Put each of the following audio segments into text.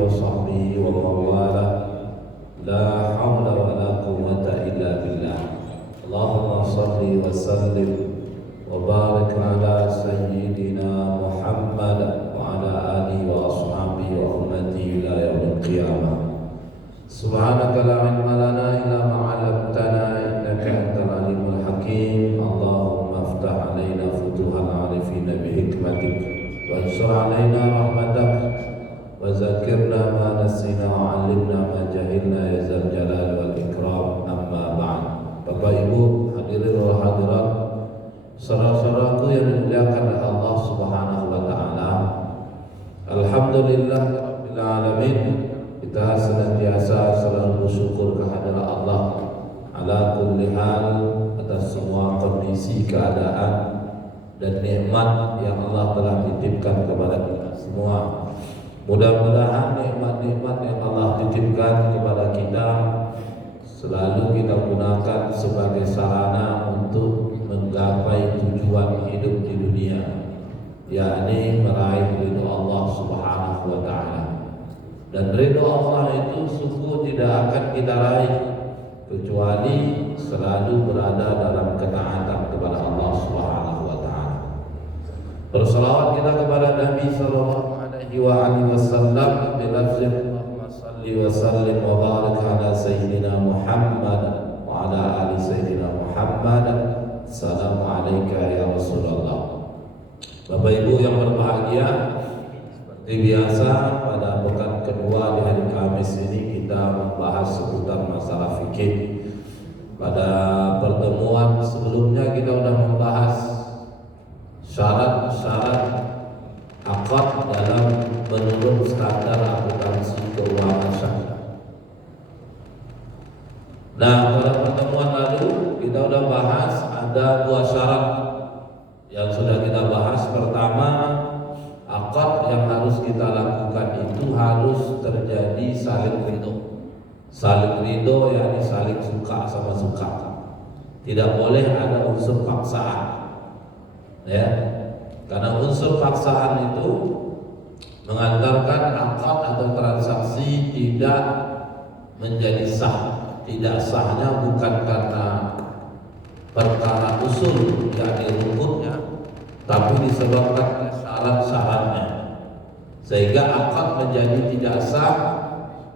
وصحبه ومن والاه لا حول ولا قوة إلا بالله. اللهم صل وسلم وبارك على سيدنا محمد وعلى آله وأصحابه وأمته إلى يوم القيامة. سبحانك لا علم لنا إلا ما علمتنا إنك أنت العليم الحكيم. اللهم افتح علينا فتوح العارفين بحكمتك وانشر علينا رحمتك وذكرنا ما نسينا وعلمنا ما جهلنا يا ذا الجلال والإكرام. أما بعد. Bapak Ibu hadirin wal hadirat, saudara-saudaraku yang dimuliakan oleh Allah Subhanahu wa taala. Alhamdulillah rabbil alamin. Kita senantiasa selalu bersyukur kehadirat Allah ala kulli hal atas semua kondisi keadaan dan nikmat yang Allah telah titipkan kepada kita semua. Mudah-mudahan nikmat-nikmat yang Allah titipkan kepada kita selalu kita gunakan sebagai sarana untuk menggapai tujuan hidup di dunia, yakni meraih ridho Allah Subhanahu wa taala. Dan ridho Allah itu sungguh tidak akan kita raih kecuali selalu berada dalam ketaatan kepada Allah Subhanahu wa taala. Berselawat kita kepada Nabi sallallahu alaihi wasallam bilafzin Allahumma salli wa sallim wa barik ala sayyidina Muhammad wa ala ali sayyidina Muhammad. Assalamu alayka ya Rasulullah. Bapak Ibu yang berbahagia, seperti biasa pada pekan kedua di hari Kamis ini kita membahas seputar masalah fikih. Pada pertemuan sebelumnya kita sudah membahas syarat-syarat akad dalam menurut standar akuntansi keuangan syariah. Nah, pada pertemuan lalu kita sudah bahas ada dua syarat yang sudah kita bahas. Pertama, akad yang harus kita lakukan itu harus terjadi saling ridho. Saling ridho yakni saling suka sama suka. Tidak boleh ada unsur paksaan. Ya. Karena unsur paksaan itu mengantarkan akad atau transaksi tidak menjadi sah. Tidak sahnya bukan karena perkara usul yakni rukunnya, tapi disebabkan oleh syarat-syaratnya, sehingga akad menjadi tidak sah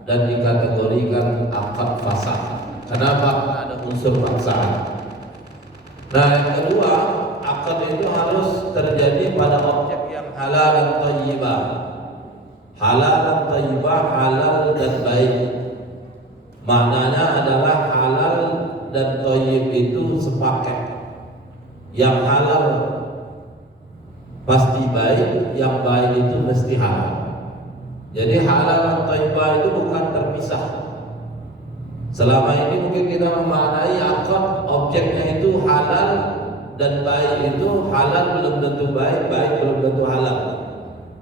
dan dikategorikan akad fasad. Kenapa? Karena ada unsur paksaan. Nah, yang kedua, akad itu harus terjadi pada objek yang halal dan thayyibah. Halal dan thayyibah, halal dan baik. Maknanya adalah halal dan thayyib itu sepaket. Yang halal pasti baik, yang baik itu mesti halal. Jadi halal dan thayyibah itu bukan terpisah. Selama ini mungkin kita memaknai akad objeknya itu halal dan baik itu halal belum tentu baik, baik belum tentu halal.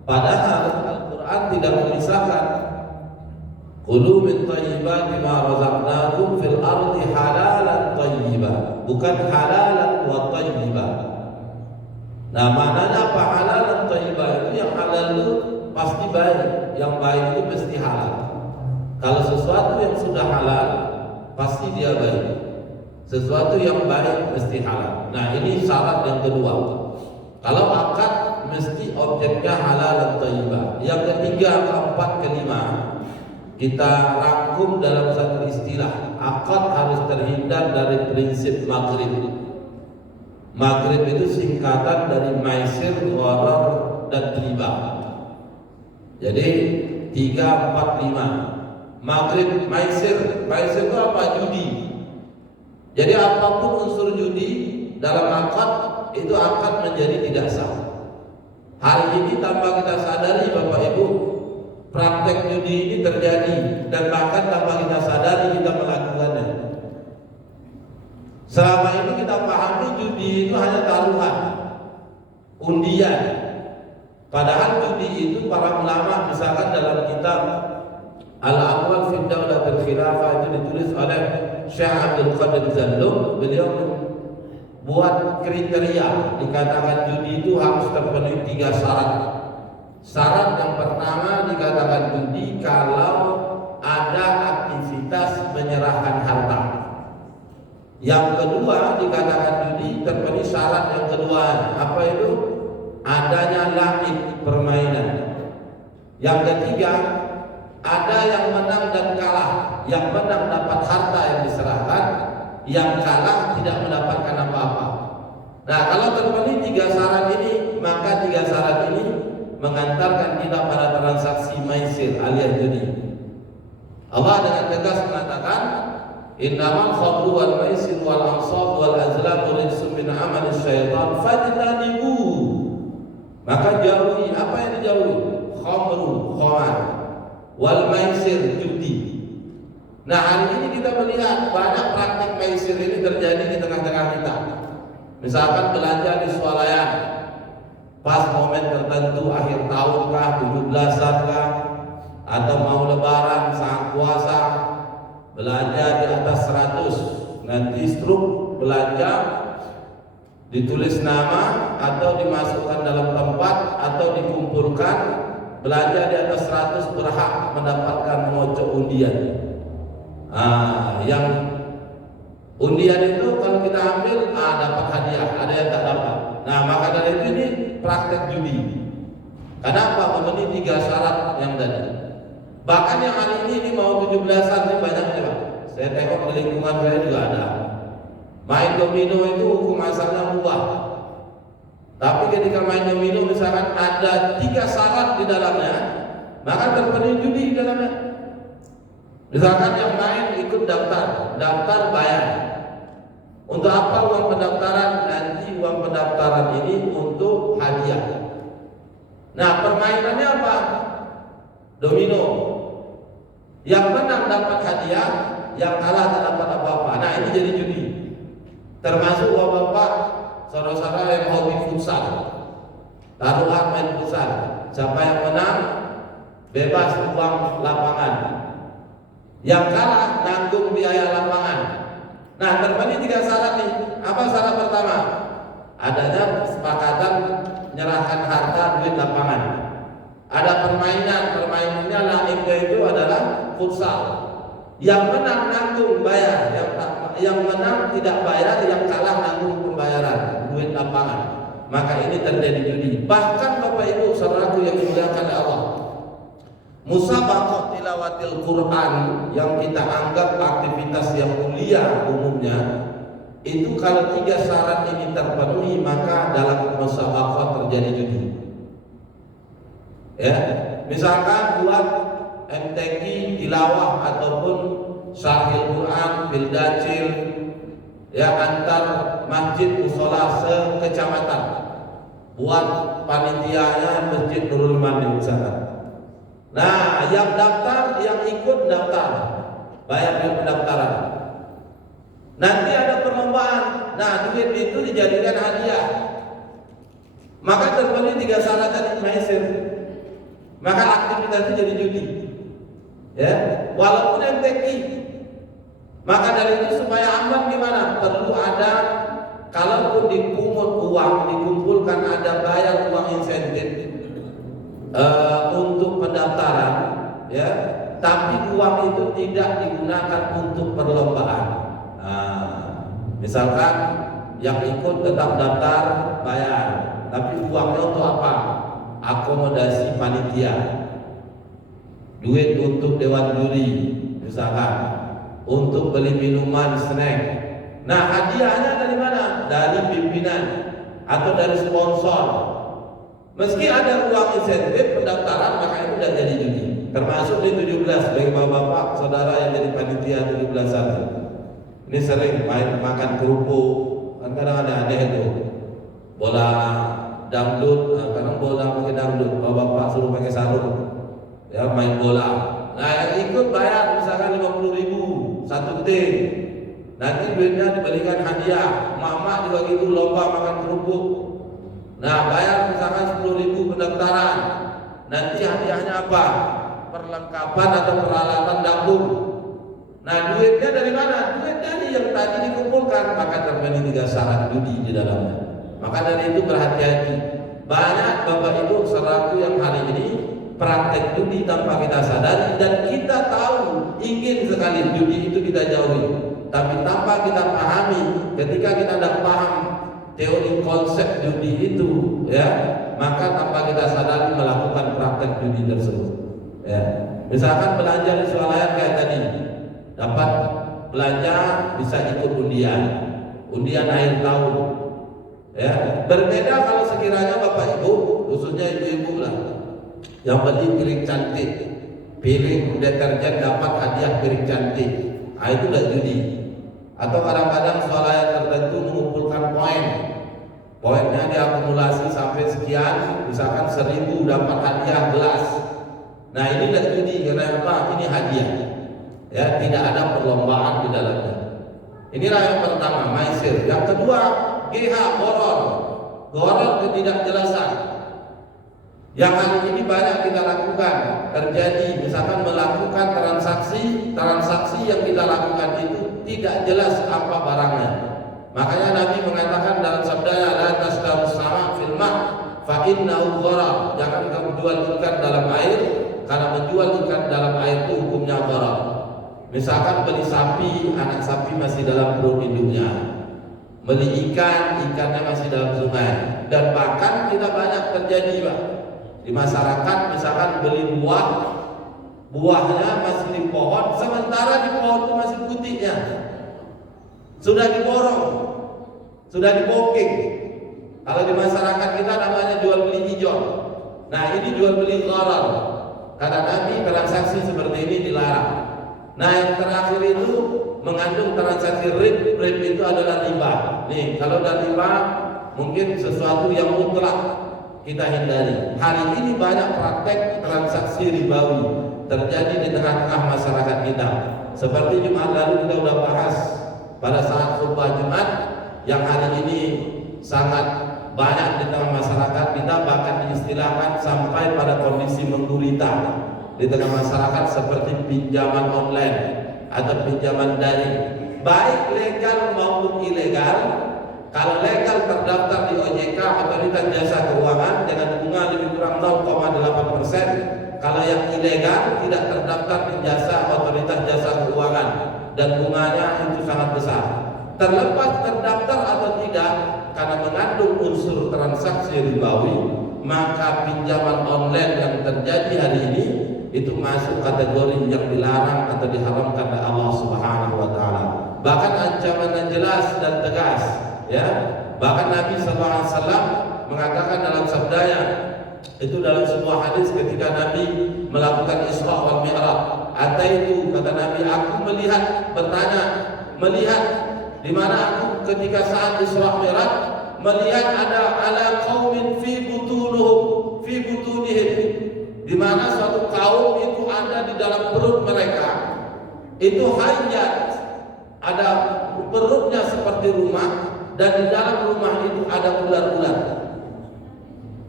Padahal Al-Quran tidak memisahkan. Kulu min thayyibati ma razaqnakum fil ardi halalan thayyibah, bukan halalan wa thayyibah. Nah, maknanya apa halalan thayyibah itu? Yang halal itu pasti baik, yang baik itu mesti halal. Kalau sesuatu yang sudah halal pasti dia baik. Sesuatu yang baik mesti halal. Nah, ini syarat yang kedua. Kalau akad mesti objeknya halal dan thayyibah. Yang ketiga, keempat, kelima kita rangkum dalam satu istilah. Akad harus terhindar dari prinsip maghrib. Maghrib itu singkatan dari maisir, gharar, dan riba. Jadi 3, 4, 5. Maghrib, maisir. Maisir itu apa? Judi. Jadi apapun unsur judi dalam akad itu akan menjadi tidak sah. Hari ini tanpa kita sadari Bapak Ibu, praktek judi ini terjadi dan bahkan tanpa kita sadari kita melakukannya. Selama ini kita pahami judi itu hanya taruhan, undian. Padahal judi itu para ulama misalkan dalam kitab Al-Aqwal fi Daulatil Khilafah itu ditulis oleh Syekh Abdul Qadir Zallum. Beliau buat kriteria, dikatakan judi itu harus terpenuhi 3 syarat. Syarat yang pertama dikatakan judi kalau ada aktivitas menyerahkan harta. Yang kedua dikatakan judi terpenuhi syarat yang kedua. Apa itu? Adanya la'ib, permainan. Yang ketiga, ada yang menang dan kalah. Yang menang dapat harta yang diserahkan, yang kalah tidak mendapatkan apa-apa. Nah, kalau terpenuhi tiga syarat ini, maka tiga syarat ini mengantarkan kita pada transaksi maisir alias judi. Allah dengan tegas mengatakan, innamal khamru wal maisir wal ansab wal azlam rijsun min amali syaitan fajtanibu. Maka jauhi. Apa yang dijauhi? Khamru, khamar, wal maisir, judi. Nah, hari ini kita melihat banyak praktik maisir ini terjadi di tengah-tengah kita. Misalkan belanja di swalayan pas momen tertentu, akhir tahun kah, 17-an kah, atau mau lebaran, saat puasa, belanja di atas 100, nanti struk belanja, ditulis nama atau dimasukkan dalam tempat atau dikumpulkan, belanja di atas 100 berhak mendapatkan mocok undian. Yang undian itu kalau kita ambil dapat hadiah, ada yang tak dapat. Nah, maka dari itu ini praktek judi. Kenapa? Memenuhi tiga syarat yang tadi. Bahkan yang hari ini mau 17-an ini banyak juga. Saya tengok di lingkungan saya juga ada. Main domino itu hukum asalnya mubah. Tapi ketika main domino misalkan ada tiga syarat di dalamnya, maka terpenuhi judi di dalamnya. Misalkan yang main ikut daftar bayar. Untuk apa uang pendaftaran? Nanti uang pendaftaran ini untuk hadiah. Nah, permainannya apa? Domino. Yang menang dapat hadiah, yang kalah tak dapat apa-apa. Nah, ini jadi judi. Termasuk bapak-bapak, saudara-saudara yang hobi futsal, taruhan main futsal. Siapa yang menang bebas uang lapangan, yang kalah nanggung biaya lapangan. Nah, terpenuhi tiga syarat nih. Apa syarat pertama? Adanya kesepakatan menyerahkan harta, duit, lapangan. Ada permainannya lainnya itu adalah futsal. Yang menang nanggung bayar, yang menang tidak bayar, yang kalah nanggung pembayaran, duit, lapangan. Maka ini terjadi judi. Bahkan Bapak Ibu saudaraku yang dimuliakan oleh Allah, musabaqah tilawatil Quran yang kita anggap aktivitas yang mulia umumnya, itu kalau tiga syarat ini terpenuhi maka dalam musabaqah terjadi judi. Ya, misalkan buat MTQ tilawah ataupun syarhil Quran bil dacil, ya, antar masjid musola sekecamatan, buat panitianya Masjid Nurul Iman misalkan. Nah, yang daftar, yang ikut daftar, bayar biaya pendaftaran. Nanti ada perlombaan. Nah, duit itu dijadikan hadiah. Maka terpenuhi tiga syarat tadi maisir. Maka aktivitas itu jadi judi. Ya, walaupun MTQ. Maka dari itu supaya aman gimana? Perlu ada, kalaupun dipungut uang, dikumpulkan ada bayar uang insentif untuk pendaftaran, ya, tapi uang itu tidak digunakan untuk perlombaan. Misalkan yang ikut tetap daftar bayar, tapi uangnya untuk apa? Akomodasi panitia, duit untuk dewan juri, misalkan untuk beli minuman, snack. Nah, hadiahnya dari mana? Dari pimpinan atau dari sponsor. Meski ada uang insentif pendaftaran, maka itu tidak jadi judi. Termasuk di 17 bagi bapak-bapak saudara yang jadi panitia 17-an. Ini sering main makan kerupuk, kan kadang ada itu bola dangdut, kadang bola pakai dangdut, bapak-bapak suruh pakai sarung, ya, main bola. Nah, yang ikut bayar misalkan 50.000 satu tim. Nanti duitnya diberikan hadiah. Mak-mak juga gitu lomba makan kerupuk. Nah, bayar misalkan 10.000 pendaftaran. Nanti hadiahnya apa? Perlengkapan atau peralatan dapur. Nah, duitnya dari mana? Duit dari yang tadi dikumpulkan. Maka terpenuhi tiga syarat judi di dalamnya. Maka dari itu berhati-hati. banyak Bapak Ibu saudaraku yang hari ini praktek judi tanpa kita sadari, dan kita tahu ingin sekali judi itu kita jauhi, tapi tanpa kita pahami, ketika kita tidak paham teori konsep judi itu, ya, maka tanpa kita sadari melakukan praktek judi tersebut. Ya, misalkan belanja di swalayan kayak tadi, dapat belanja bisa ikut undian akhir tahun. Ya, berbeda kalau sekiranya Bapak Ibu, khususnya ibu-ibu lah, yang beli piring cantik, piring deterjen dapat hadiah piring cantik, itu udah judi. Atau kadang-kadang swalayan tertentu mengumpulkan poinnya diakumulasi sampai sekian, misalkan 1000 dapat hadiah gelas. Nah ini udah judi, karena apa? Ini hadiah. Ya, tidak ada perlombaan di dalamnya. Inilah yang pertama, maisir. Yang kedua, GH, goror ketidakjelasan. Yang hari ini banyak kita lakukan, terjadi misalkan melakukan transaksi yang kita lakukan itu tidak jelas apa barangnya. Makanya Nabi mengatakan dalam sabdanya, la tasdaru sama fil ma' fa innahu gharar. Jangan kamu jual ikan dalam air, karena menjual ikan dalam air itu hukumnya gharar. Misalkan beli sapi, anak sapi masih dalam perut induknya. Beli ikannya masih dalam sungai. Dan bahkan kita banyak terjadi, Pak, di masyarakat, misalkan beli buahnya masih di pohon, sementara di pohon itu masih putihnya, sudah diborong, sudah dipoking. Kalau di masyarakat kita namanya jual beli hijau. Nah ini jual beli gharar, karena Nabi transaksi seperti ini dilarang. Nah yang terakhir itu mengandung transaksi rib itu adalah riba. Nih kalau dari riba mungkin sesuatu yang mutlak kita hindari. Hari ini banyak praktek transaksi ribawi terjadi di tengah-tengah masyarakat kita. Seperti Jumat lalu kita sudah bahas pada saat khutbah Jumat, yang hari ini sangat banyak di tengah masyarakat kita, bahkan diistilahkan sampai pada kondisi menggurita di tengah masyarakat, seperti pinjaman online atau pinjaman daring, baik legal maupun ilegal. Kalau legal terdaftar di OJK, Otoritas Jasa Keuangan, dengan bunga lebih kurang 0,8%. Kalau yang ilegal tidak terdaftar di Jasa Otoritas Jasa Keuangan dan bunganya itu sangat besar. Terlepas terdaftar atau tidak, karena mengandung unsur transaksi ribawi, maka pinjaman online yang terjadi hari ini itu masuk kategori yang dilarang atau diharamkan oleh Allah Subhanahu wa taala. Bahkan ancaman jelas dan tegas. Ya, bahkan Nabi SAW mengatakan dalam sabdanya, itu dalam sebuah hadis ketika Nabi melakukan Isra wal Mi'raj. Ataitu, kata Nabi, aku melihat di mana aku ketika saat Isra Mi'raj melihat ada ala qaumin fi butunihim, di mana suatu kaum itu ada di dalam perut mereka itu hayat, ada perutnya seperti rumah, dan di dalam rumah itu ada ular-ular.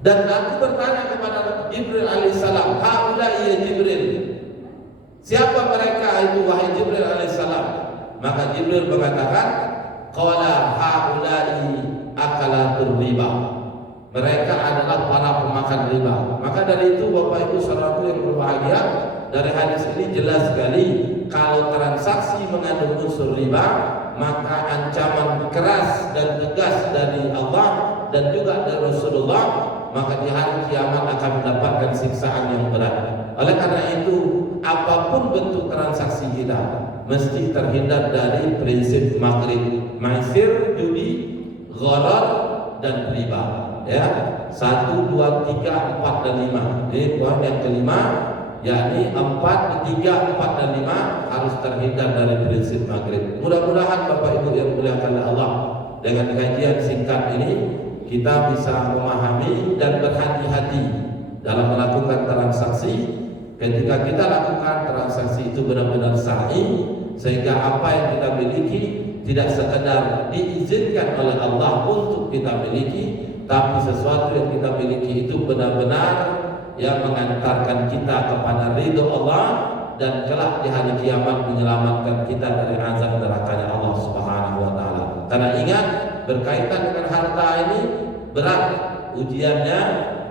Dan aku bertanya kepada Jibril alaihissalam, haula ya Jibril, siapa mereka itu wahai Jibril alaihissalam? Maka Jibril mengatakan, qala haula'i akalatur riba, mereka adalah para pemakan riba. Maka dari itu Bapak Ibu saudaraku yang berbahagia, dari hadis ini jelas sekali kalau transaksi mengandung unsur riba, maka ancaman keras dan tegas dari Allah dan juga dari Rasulullah, maka di hari kiamat akan mendapatkan siksaan yang berat. Oleh karena itu, apapun bentuk transaksi kita mesti terhindar dari prinsip maghrib, maisir, judi, gharar, dan riba. Ya, 1, 2, 3, 4, dan 5. Ini poin yang kelima, yakni 4, 3, 4, dan 5 harus terhindar dari prinsip maghrib. Mudah-mudahan Bapak Ibu yang dimuliakan Allah, dengan kajian singkat ini kita bisa memahami dan berhati-hati dalam melakukan transaksi. Ketika kita lakukan transaksi itu benar-benar syar'i, sehingga apa yang kita miliki tidak sekedar diizinkan oleh Allah untuk kita miliki, tapi sesuatu yang kita miliki itu benar-benar yang mengantarkan kita kepada ridho Allah, dan kelak di hari kiamat menyelamatkan kita dari azab nerakanya Allah Subhanahu wa taala. Karena ingat, berkaitan dengan harta ini berat, ujiannya,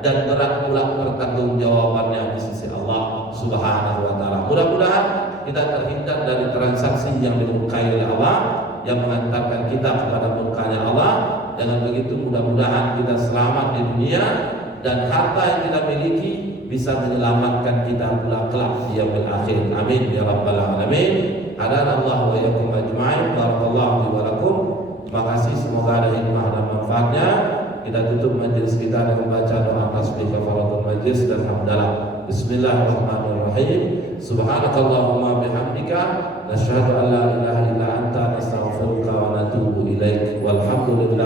dan berat pula pertanggungjawabannya di sisi Allah Subhanahu wa taala. Mudah-mudahan kita terhindar dari transaksi yang dimurkai oleh Allah, yang mengantarkan kita kepada murkanya Allah. Dengan begitu mudah-mudahan kita selamat di dunia, dan harta yang kita miliki bisa menyelamatkan kita pula kelak di yaumil akhir. Amin ya rabbal alamin. Hadanallahu wa iyyakum ajma'in. Barakallahu li wa lakum. Terima kasih, semoga ada hikmah dan manfaatnya. Kita tutup majelis kita dengan baca doa tasbih kafaratul majlis dan hamdalah. Bismillahirrahmanirrahim. Subhanakallahumma bihamdika nasyhadu an la ilaha illa anta nastaghfiruka wa natubu ilaik. Walhamdulillah.